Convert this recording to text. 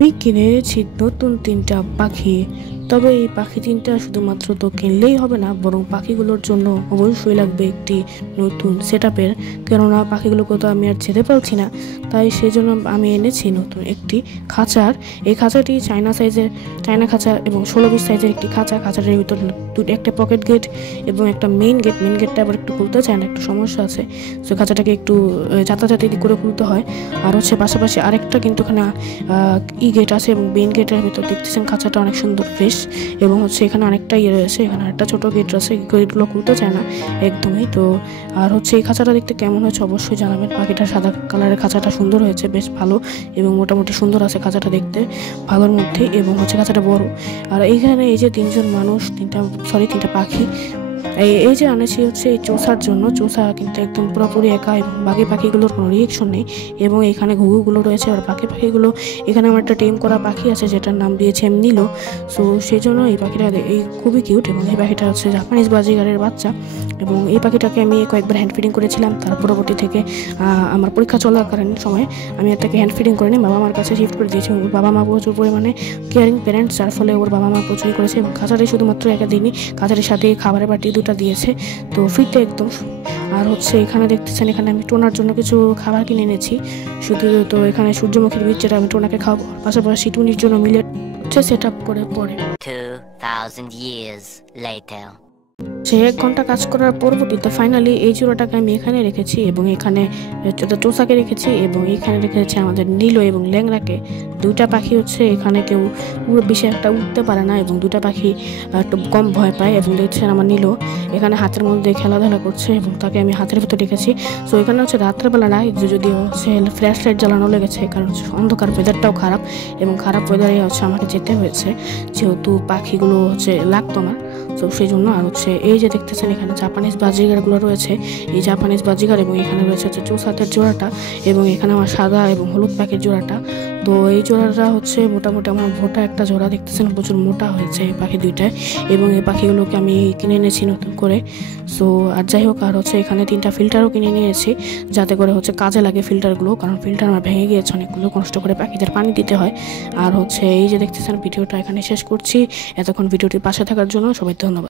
আমি কিনে এনেছি নতুন ৩টা পাখি। তবে এই পাখি ৩টা শুধুমাত্র তো কিনলেই হবে না, বরং পাখিগুলোর জন্য অবশ্যই লাগবে একটি নতুন সেটআপের। কেননা পাখিগুলোকে তো আমি আর ছেড়ে পাচ্ছি না, তাই সেজন্য আমি এনেছি নতুন একটি খাঁচার। এই খাঁচাটি চায়না খাঁচা এবং ১৬-২০ সাইজের একটি খাঁচা। খাঁচাটির ভিতর একটা পকেট গেট এবং একটা মেইন গেটটা আবার একটু খুলতে চায় না, একটু সমস্যা আছে। তো খাঁচাটাকে একটু যাতাযাতি করে খুলতে হয়। আর পাশাপাশি আরেকটা কিন্তু এখানে গেট আছে এবং মেইন গেটের ভিতর দেখতেছেন খাঁচাটা অনেক সুন্দর ফ্রেশ। এবং এখানে অনেকটা রয়েছে, এখানে একটা ছোট গেট আছে, গেটগুলো খুলতে চায় না একদমই। তো আর এই খাঁচাটা দেখতে কেমন হয়েছে অবশ্যই জানাবেন। পাখিটা সাদা কালারের খাঁচাটা সুন্দর হয়েছে, বেশ ভালো এবং মোটামুটি সুন্দর আছে খাঁচাটা দেখতে ভালোর মধ্যে। এবং খাঁচাটা বড়। আর এইখানে এই যে ৩জন মানুষ, ৩টা পাখি এই যে আনেছি এই চোষার জন্য। চোষা কিন্তু একদম পুরোপুরি একা এবং বাকি পাখিগুলোর কোনো রিয়েকশন নেই। এবং এখানে ঘুঘুগুলো রয়েছে, আর বাকি পাখিগুলো এখানে আমার একটা টেম করা পাখি আছে যেটার নাম দিয়েছে নীল। সো সেই জন্য এই পাখিটা খুবই কিউট। এবং এই পাখিটা হচ্ছে জাপানিজ বাজিগারের বাচ্চা। এবং এই পাখিটাকে আমি কয়েকবার হ্যান্ড ফিডিং করেছিলাম। তার পরবর্তী থেকে আমার পরীক্ষা চলাকালীন সময় আমি এটাকে হ্যান্ড ফিডিং করে নিই, বাবা মার কাছে শিফট করে দিয়েছি। ওর বাবা মা প্রচুর পরিমাণে কেয়ারিং প্যারেন্টস, যার ফলে ওর বাবা মা প্রচুরই করেছে। এবং খাঁচাটি শুধুমাত্র একা দিনই, খাঁচাটির সাথে খাবারের বাটি 2টা দিয়েছে, তো ফ্রিতে একদম। আর এখানে দেখতেছেন, এখানে আমি টোনার জন্য কিছু খাবার কিনে এনেছি শুধু। তো এখানে সূর্যমুখীর বীজ, যেটা আমি টোনাকে খাওয়াবো, পাশাপাশি টুনির জন্য মিলেট সেট আপ করে পরে 2000 years later. 1 ঘন্টা কাজ করার পরবর্তীতে ফাইনালি এই জোড়াটাকে আমি এখানে রেখেছি এবং এখানে টোসাকে রেখেছি এবং এখানে রেখেছি আমাদের নীল এবং ল্যাংড়াকে। 2টা পাখি এখানে কেউ বেশি একটা উঠতে পারে না এবং 2টা পাখি একটু কম ভয় পায়। এবং দেখছেন আমার নীল এখানে হাতের মধ্যে খেলাধুলা করছে এবং তাকে আমি হাতের ভিতরে রেখেছি। সো এখানে রাত্রেবেলা না, যদিও ফ্ল্যাশ লাইট জ্বালানো লেগেছে, কারণ অন্ধকার, ওয়েদারটাও খারাপ এবং খারাপ ওয়েদারে আমাকে যেতে হয়েছে, যেহেতু পাখিগুলো লাগতো না। তো সেই জন্য। আর এই যে দেখতেছেন এখানে জাপানিজ বাজিগারগুলো রয়েছে, এই জাপানিজ বাজিগার, এবং এখানে রয়েছে চৌসাতের জোড়াটা, এবং এখানে আমার সাদা এবং হলুদ পাখির জোড়াটা। তো এই জোড়াটা মোটামুটি আমার মোটা একটা জোড়া, দেখতেছেন প্রচুর মোটা হয়েছে এই পাখি 2টায়। এবং এই পাখিগুলোকে আমি কিনে এনেছি নতুন করে। সো আর যাই হোক, আর এখানে 3টা ফিল্টারও কিনে নিয়েছি, যাতে করে কাজে লাগে ফিল্টারগুলো, কারণ ফিল্টার আমার ভেঙে গিয়েছে, অনেকগুলো কষ্ট করে পাখিদের পানি দিতে হয়। আর এই যে দেখতেছেন ভিডিওটা এখানে শেষ করছি। এতক্ষণ ভিডিওটির পাশে থাকার জন্য সবাই ধন্যবাদ।